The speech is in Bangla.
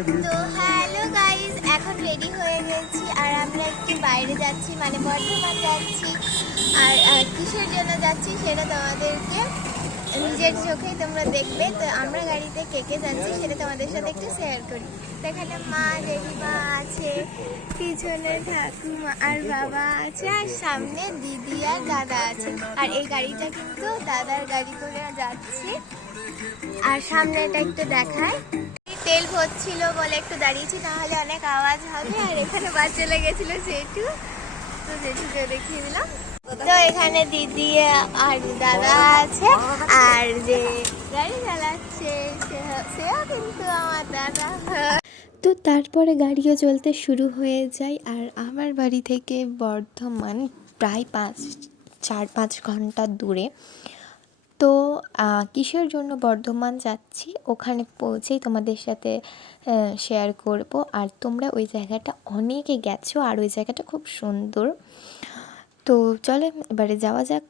তো হ্যালো গাইস, এখন রেডি হয়ে গেছি আর আমরা একটু বাইরে যাচ্ছি, মানে বর্ধমান যাচ্ছি। আর কিসের জন্য যাচ্ছি সেটা তোমাদেরকে নিজের চোখেই তোমরা দেখবে। তো আমরা গাড়িতে কে কে যাচ্ছি সেটা তোমাদের সাথে একটু শেয়ার করি। তো এখানে মা জেঠিমা আছে, পিছনে ঠাকুমা আর বাবা আছে, আর সামনে দিদি আর দাদা আছে। আর এই গাড়িটা কিন্তু দাদার গাড়ি করে যাচ্ছি। আর সামনে এটা একটু দেখায়, তেল ভরছিল বলে একটু দাঁড়িয়েছি, নাহলে অনেক আওয়াজ হবে। আর এখানে বাস চলে গেছিল জেঠু, তো জেঠুকে দেখিয়ে দিলাম। তো এখানে দিদি আর দাদা আছে, আর যে গাড়ি চালাচ্ছে সেও কিন্তু আমার দাদা। তো তারপরে গাড়িও চলতে শুরু হয়ে যায়। আর আমার বাড়ি থেকে বর্ধমান প্রায় 4-5 ঘন্টা দূরে। তো কিসের জন্য বর্ধমান যাচ্ছি ওখানে পৌঁছেই তোমাদের সাথে শেয়ার করব। আর তোমরা ওই জায়গাটা অনেকে গেছো, আর ওই জায়গাটা খুব সুন্দর। তো চলো এবারে যাওয়া যাক।